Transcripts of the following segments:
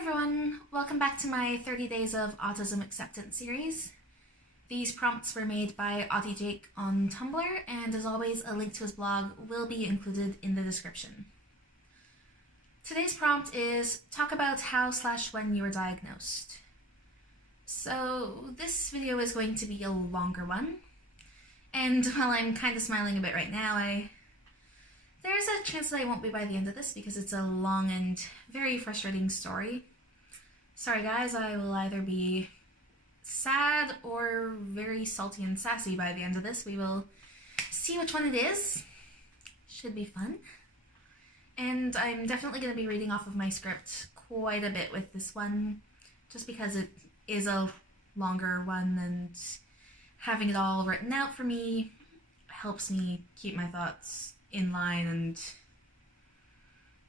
everyone, welcome back to my 30 Days of Autism Acceptance series. These prompts were made by Autie-Jake on Tumblr, and as always, a link to his blog will be included in the description. Today's prompt is, talk about how/when you were diagnosed. So this video is going to be a longer one, and while I'm kind of smiling a bit right now, there's a chance that I won't be by the end of this because it's a long and very frustrating story. Sorry guys, I will either be sad or very salty and sassy by the end of this. We will see which one it is. Should be fun. And I'm definitely going to be reading off of my script quite a bit with this one, just because it is a longer one and having it all written out for me helps me keep my thoughts in line and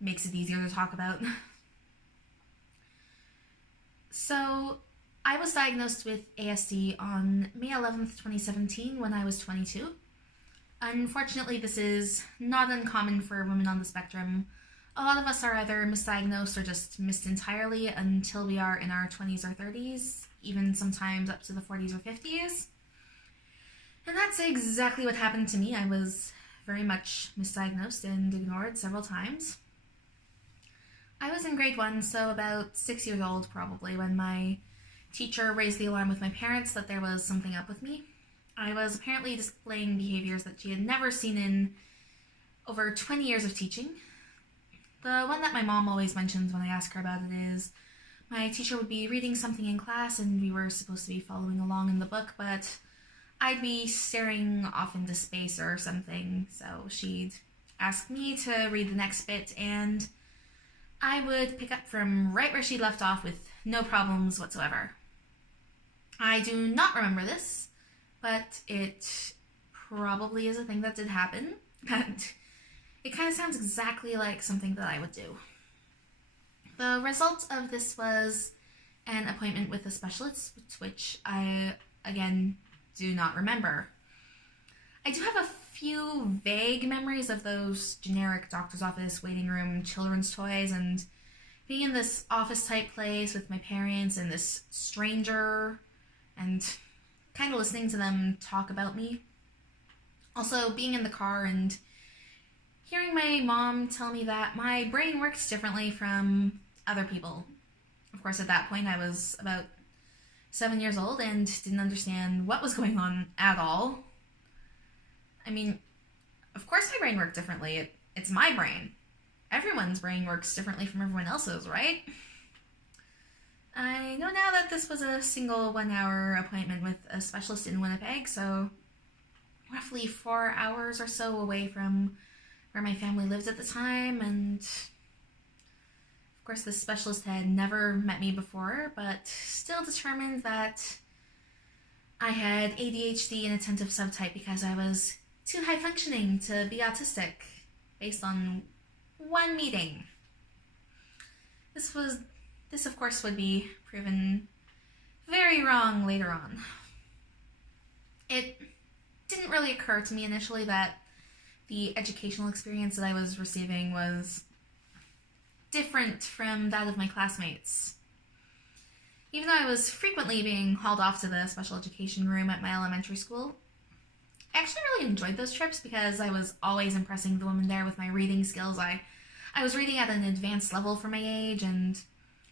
makes it easier to talk about. So, I was diagnosed with ASD on May 11th, 2017 when I was 22. Unfortunately, this is not uncommon for women on the spectrum. A lot of us are either misdiagnosed or just missed entirely until we are in our 20s or 30s, even sometimes up to the 40s or 50s. And that's exactly what happened to me. I was very much misdiagnosed and ignored several times. I was in grade 1, so about 6 years old probably, when my teacher raised the alarm with my parents that there was something up with me. I was apparently displaying behaviors that she had never seen in over 20 years of teaching. The one that my mom always mentions when I ask her about it is my teacher would be reading something in class and we were supposed to be following along in the book, but I'd be staring off into space or something, so she'd ask me to read the next bit, and I would pick up from right where she left off with no problems whatsoever. I do not remember this, but it probably is a thing that did happen, and it kind of sounds exactly like something that I would do. The result of this was an appointment with a specialist, which I, again, do not remember. I do have a few vague memories of those generic doctor's office, waiting room, children's toys, and being in this office type place with my parents and this stranger and kind of listening to them talk about me. Also being in the car and hearing my mom tell me that my brain works differently from other people. Of course, at that point I was about 7 years old and didn't understand what was going on at all. I mean, of course my brain worked differently. It's my brain. Everyone's brain works differently from everyone else's, right? I know now that this was a single 1-hour appointment with a specialist in Winnipeg, so roughly 4 hours or so away from where my family lived at the time, and of course, this specialist had never met me before, but still determined that I had ADHD and attentive subtype because I was too high functioning to be autistic, based on one meeting. This of course would be proven very wrong later on. It didn't really occur to me initially that the educational experience that I was receiving was different from that of my classmates. Even though I was frequently being hauled off to the special education room at my elementary school, I actually really enjoyed those trips because I was always impressing the women there with my reading skills. I was reading at an advanced level for my age, and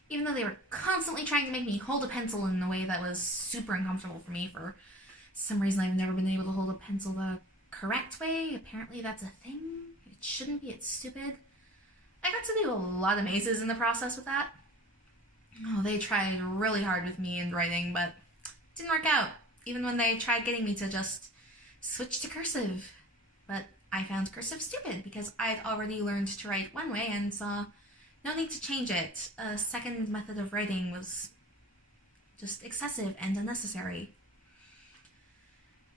even though they were constantly trying to make me hold a pencil in a way that was super uncomfortable for me, for some reason I've never been able to hold a pencil the correct way. Apparently that's a thing. It shouldn't be, it's stupid. I got to do a lot of mazes in the process with that. Oh, they tried really hard with me in writing, but it didn't work out, even when they tried getting me to just switch to cursive. But I found cursive stupid because I'd already learned to write one way and saw no need to change it. A second method of writing was just excessive and unnecessary.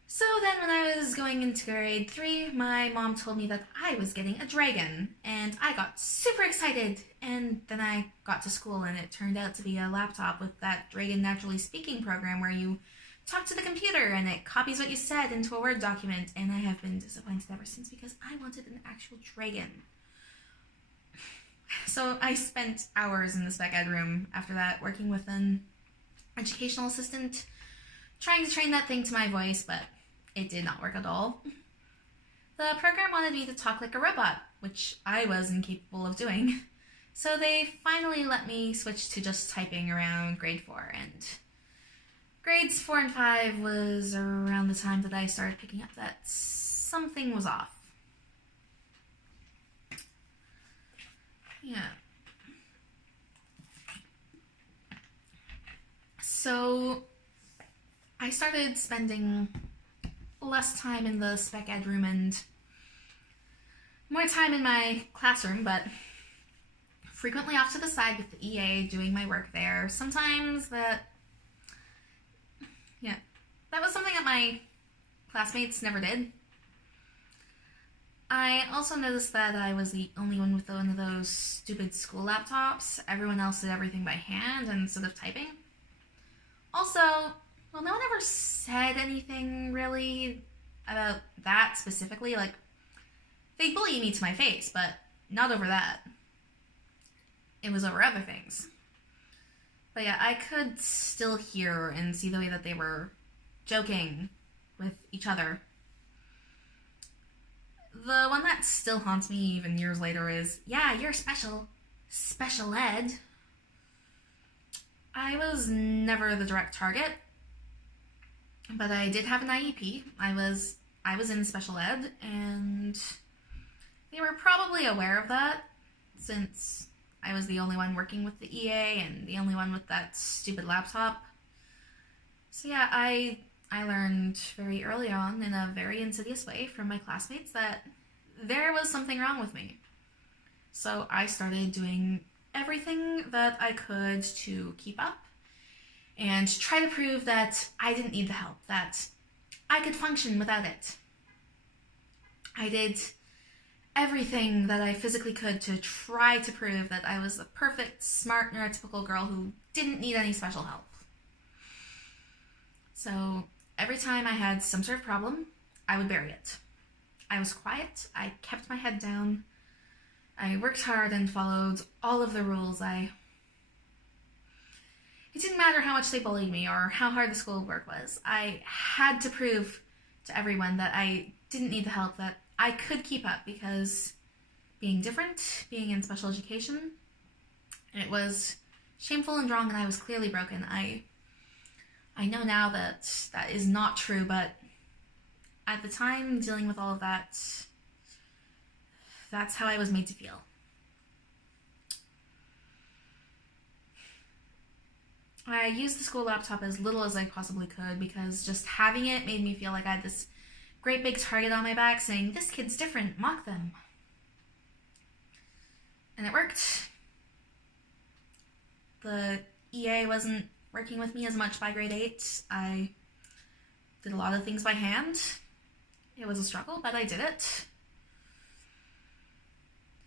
So then when I was going into grade 3, my mom told me that I was getting a dragon, and I got super excited, and then I got to school and it turned out to be a laptop with that Dragon Naturally Speaking program where you talk to the computer and it copies what you said into a Word document, and I have been disappointed ever since because I wanted an actual dragon. So I spent hours in the spec ed room after that, working with an educational assistant, trying to train that thing to my voice, but it did not work at all. The program wanted me to talk like a robot, which I was incapable of doing. So they finally let me switch to just typing around grade 4, and grades 4 and 5 was around the time that I started picking up that something was off. Yeah. So I started spending less time in the spec ed room and more time in my classroom, but frequently off to the side with the EA doing my work there. Sometimes that was something that my classmates never did. I also noticed that I was the only one with one of those stupid school laptops. Everyone else did everything by hand instead of typing. Also, well, no one ever said anything really about that specifically. Like, they'd bully me to my face, but not over that. It was over other things. But yeah, I could still hear and see the way that they were joking with each other. The one that still haunts me even years later is, yeah, you're special. Special ed. I was never the direct target, but I did have an IEP. I was in special ed, and they were probably aware of that, since I was the only one working with the EA and the only one with that stupid laptop. So yeah, I learned very early on in a very insidious way from my classmates that there was something wrong with me. So I started doing everything that I could to keep up and try to prove that I didn't need the help, that I could function without it. I did everything that I physically could to try to prove that I was the perfect, smart, neurotypical girl who didn't need any special help. So every time I had some sort of problem, I would bury it. I was quiet, I kept my head down, I worked hard and followed all of the rules. It didn't matter how much they bullied me or how hard the schoolwork was. I had to prove to everyone that I didn't need the help, that I could keep up, because being different, being in special education, it was shameful and wrong, and I was clearly broken. I know now that that is not true, but at the time, dealing with all of that, that's how I was made to feel. I used the school laptop as little as I possibly could, because just having it made me feel like I had this great big target on my back saying, this kid's different, mock them. And it worked. The EA wasn't working with me as much by grade 8. I did a lot of things by hand. It was a struggle, but I did it.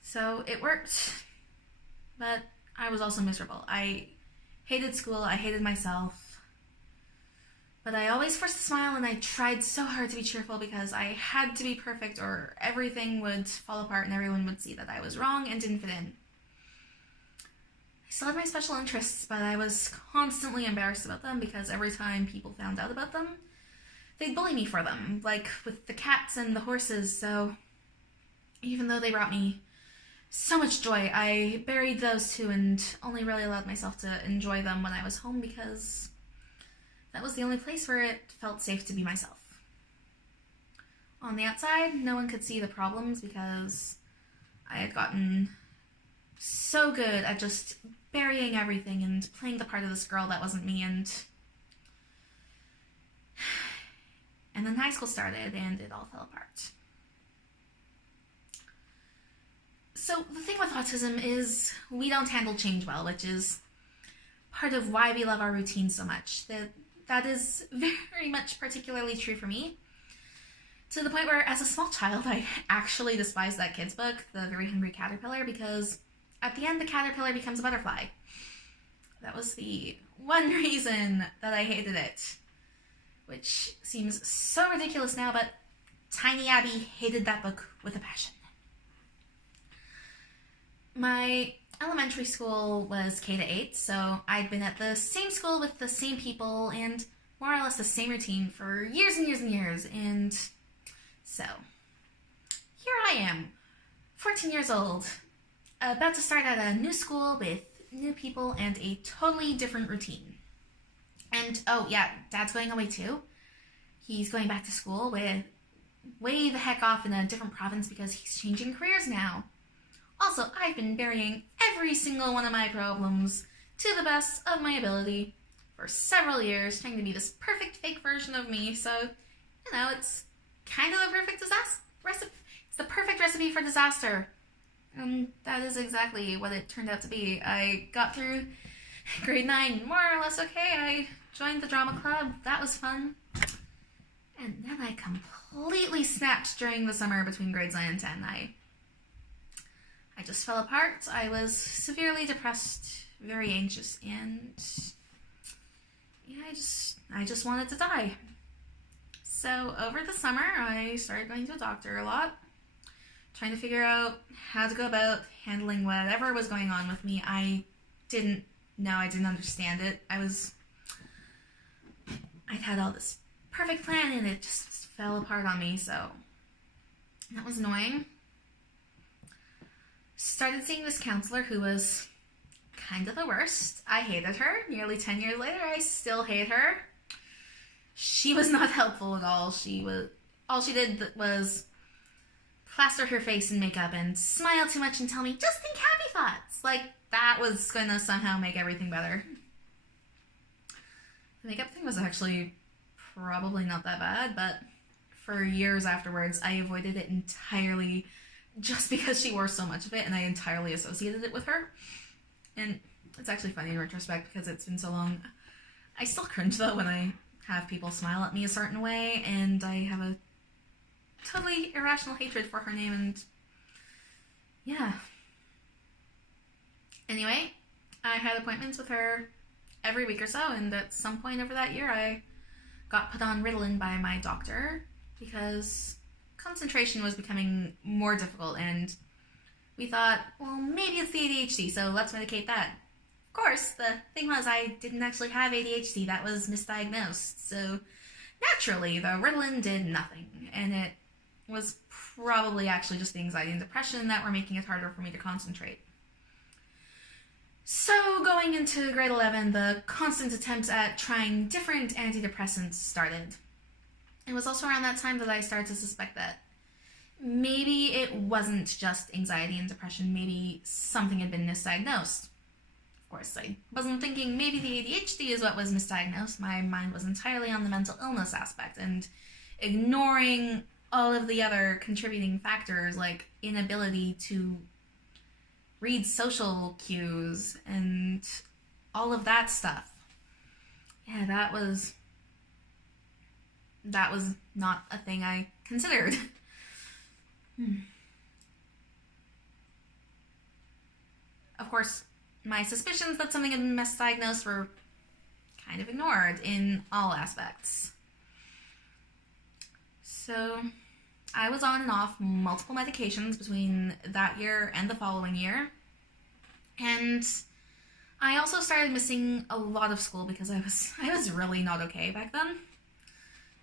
So it worked, but I was also miserable. I hated school, I hated myself, but I always forced a smile, and I tried so hard to be cheerful because I had to be perfect or everything would fall apart and everyone would see that I was wrong and didn't fit in. I still had my special interests, but I was constantly embarrassed about them because every time people found out about them, they'd bully me for them, like with the cats and the horses. So even though they brought me so much joy, I buried those two and only really allowed myself to enjoy them when I was home, because that was the only place where it felt safe to be myself. On the outside, no one could see the problems because I had gotten so good at just burying everything and playing the part of this girl that wasn't me, and then high school started and it all fell apart. So the thing with autism is we don't handle change well, which is part of why we love our routine so much. That is very much particularly true for me, to the point where as a small child I actually despised that kid's book, The Very Hungry Caterpillar, because at the end the caterpillar becomes a butterfly. That was the one reason that I hated it, which seems so ridiculous now, but Tiny Abby hated that book with a passion. My elementary school was K to 8, so I'd been at the same school with the same people and more or less the same routine for years and years and years. And so, here I am, 14 years old, about to start at a new school with new people and a totally different routine. And oh yeah, Dad's going away too. He's going back to school with way the heck off in a different province because he's changing careers now. Also, I've been burying every single one of my problems to the best of my ability for several years, trying to be this perfect fake version of me. So, it's kind of the perfect recipe. It's the perfect recipe for disaster. And that is exactly what it turned out to be. I got through grade 9 more or less okay. I joined the drama club. That was fun. And then I completely snapped during the summer between grades 9 and 10. I just fell apart. I was severely depressed, very anxious, and yeah, I just wanted to die. So over the summer, I started going to a doctor a lot, trying to figure out how to go about handling whatever was going on with me. I didn't understand it. I'd had all this perfect plan and it just fell apart on me, so that was annoying. Started seeing this counselor who was kind of the worst. I hated her. Nearly 10 years later, I still hate her. She was not helpful at all. All she did was plaster her face in makeup and smile too much and tell me, just think happy thoughts. Like, that was going to somehow make everything better. The makeup thing was actually probably not that bad, but for years afterwards, I avoided it entirely just because she wore so much of it, and I entirely associated it with her. And it's actually funny in retrospect because it's been so long. I still cringe, though, when I have people smile at me a certain way, and I have a totally irrational hatred for her name, and yeah. Anyway, I had appointments with her every week or so, and at some point over that year, I got put on Ritalin by my doctor because concentration was becoming more difficult, and we thought, well, maybe it's the ADHD, so let's medicate that. Of course, the thing was I didn't actually have ADHD. That was misdiagnosed. So naturally, the Ritalin did nothing, and it was probably actually just the anxiety and depression that were making it harder for me to concentrate. So going into grade 11, the constant attempts at trying different antidepressants started. It was also around that time that I started to suspect that maybe it wasn't just anxiety and depression, maybe something had been misdiagnosed. Of course, I wasn't thinking maybe the ADHD is what was misdiagnosed. My mind was entirely on the mental illness aspect and ignoring all of the other contributing factors like inability to read social cues and all of that stuff. Yeah, that was not a thing I considered. Of course, my suspicions that something had been misdiagnosed were kind of ignored in all aspects. So I was on and off multiple medications between that year and the following year. And I also started missing a lot of school because I was really not okay back then.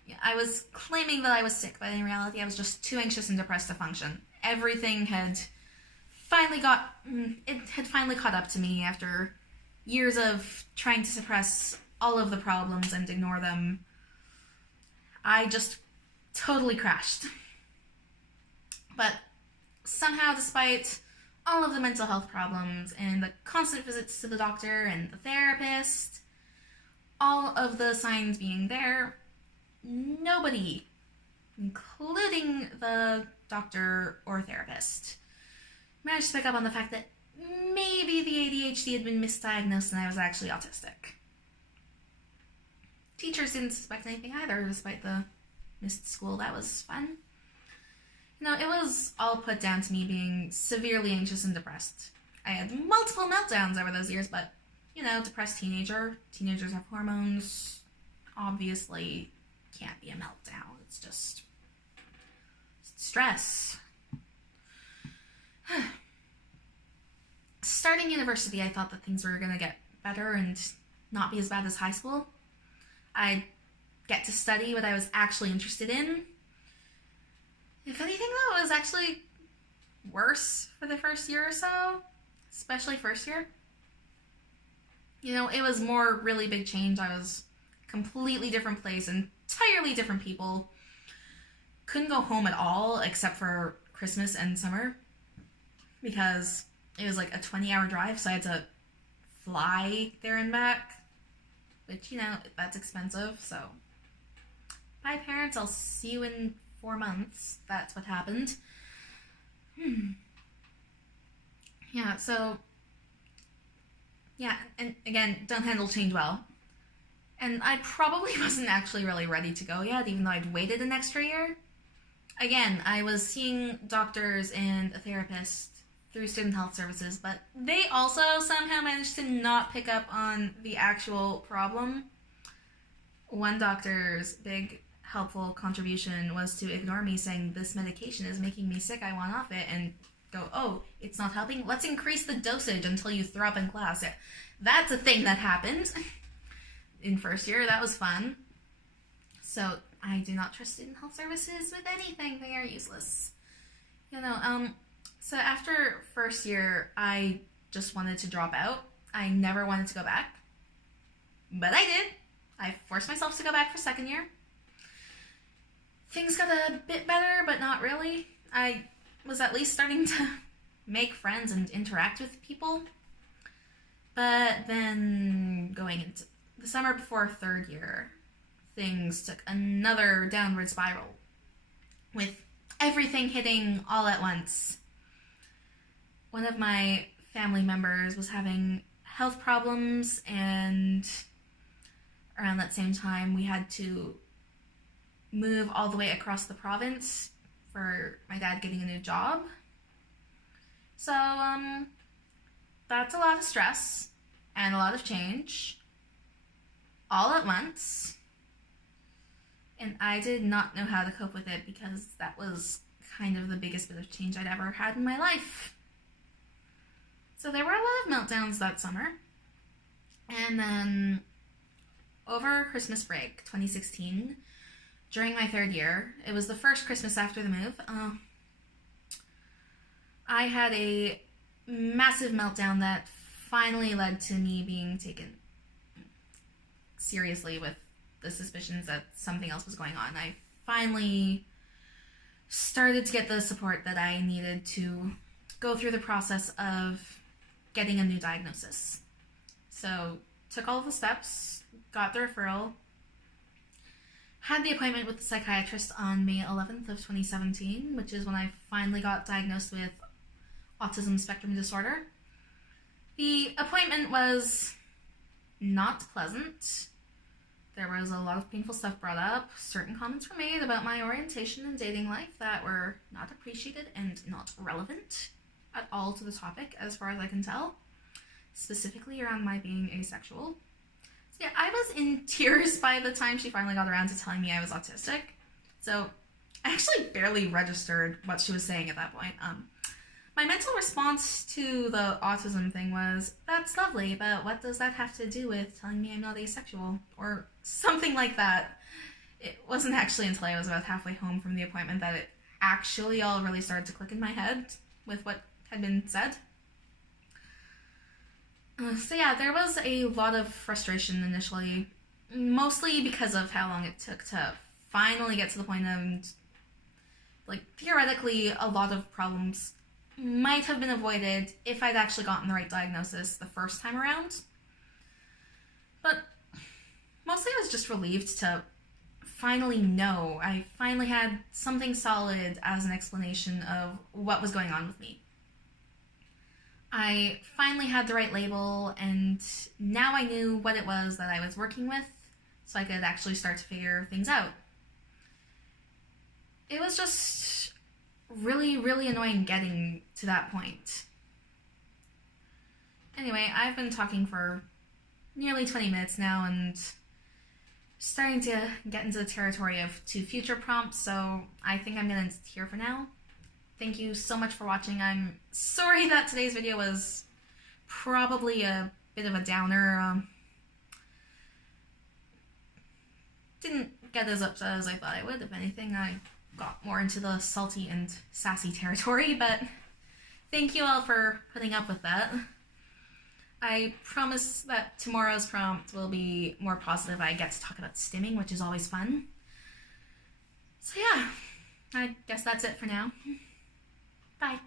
Yeah, I was claiming that I was sick, but in reality I was just too anxious and depressed to function. Everything had finally caught up to me after years of trying to suppress all of the problems and ignore them. I just totally crashed. But somehow, despite all of the mental health problems and the constant visits to the doctor and the therapist, all of the signs being there, nobody, including the doctor or therapist, managed to pick up on the fact that maybe the ADHD had been misdiagnosed and I was actually autistic. Teachers didn't suspect anything either, despite the missed school. That was fun. It was all put down to me being severely anxious and depressed. I had multiple meltdowns over those years, but, depressed teenager. Teenagers have hormones. Obviously, can't be a meltdown. It's just stress. starting university, I thought that things were going to get better and not be as bad as high school. I'd get to study what I was actually interested in. If anything, though, it was actually worse for the first year or so, especially first year. You know, it was more really big change. I was a completely different place, entirely different people. Couldn't go home at all except for Christmas and summer because it was like a 20-hour drive, so I had to fly there and back, which, you know, that's expensive, so bye parents, I'll see you in 4 months. That's what happened. Yeah, so yeah, and again, don't handle change well. And I probably wasn't actually really ready to go yet, even though I'd waited an extra year. Again, I was seeing doctors and a therapist through student health services, but they also somehow managed to not pick up on the actual problem. One doctor's big helpful contribution was to ignore me saying, this medication is making me sick, I want off it, and go, oh, it's not helping? Let's increase the dosage until you throw up in class. Yeah, that's a thing that happened in first year. That was fun. So I do not trust student health services with anything. They are useless. You know, so after first year, I just wanted to drop out. I never wanted to go back. But I did. I forced myself to go back for second year. Things got a bit better, but not really. I was at least starting to make friends and interact with people. But then going into the summer before third year, things took another downward spiral with everything hitting all at once. One of my family members was having health problems, and around that same time we had to move all the way across the province for my dad getting a new job. So that's a lot of stress and a lot of change all at once. And I did not know how to cope with it because that was kind of the biggest bit of change I'd ever had in my life. So there were a lot of meltdowns that summer. And then over Christmas break 2016, during my third year, it was the first Christmas after the move, I had a massive meltdown that finally led to me being taken seriously with the suspicions that something else was going on. I finally started to get the support that I needed to go through the process of getting a new diagnosis. So, took all of the steps, got the referral, had the appointment with the psychiatrist on May 11th of 2017, which is when I finally got diagnosed with autism spectrum disorder. The appointment was not pleasant. There was a lot of painful stuff brought up. Certain comments were made about my orientation and dating life that were not appreciated and not relevant at all to the topic, as far as I can tell. Specifically around my being asexual. So yeah, I was in tears by the time she finally got around to telling me I was autistic. So I actually barely registered what she was saying at that point. My mental response to the autism thing was, that's lovely, but what does that have to do with telling me I'm not asexual? Or something like that. It wasn't actually until I was about halfway home from the appointment that it actually all really started to click in my head with what had been said. So yeah, there was a lot of frustration initially, mostly because of how long it took to finally get to the point of, like, theoretically, a lot of problems might have been avoided if I'd actually gotten the right diagnosis the first time around. But mostly I was just relieved to finally know. I finally had something solid as an explanation of what was going on with me. I finally had the right label, and now I knew what it was that I was working with, so I could actually start to figure things out. It was just really, really annoying getting to that point. Anyway, I've been talking for nearly 20 minutes now and starting to get into the territory of 2 future prompts, so I think I'm going to here for now. Thank you so much for watching. I'm sorry that today's video was probably a bit of a downer. Didn't get as upset as I thought I would. If anything, I got more into the salty and sassy territory, but thank you all for putting up with that. I promise that tomorrow's prompt will be more positive. I get to talk about stimming, which is always fun. So yeah, I guess that's it for now. Bye.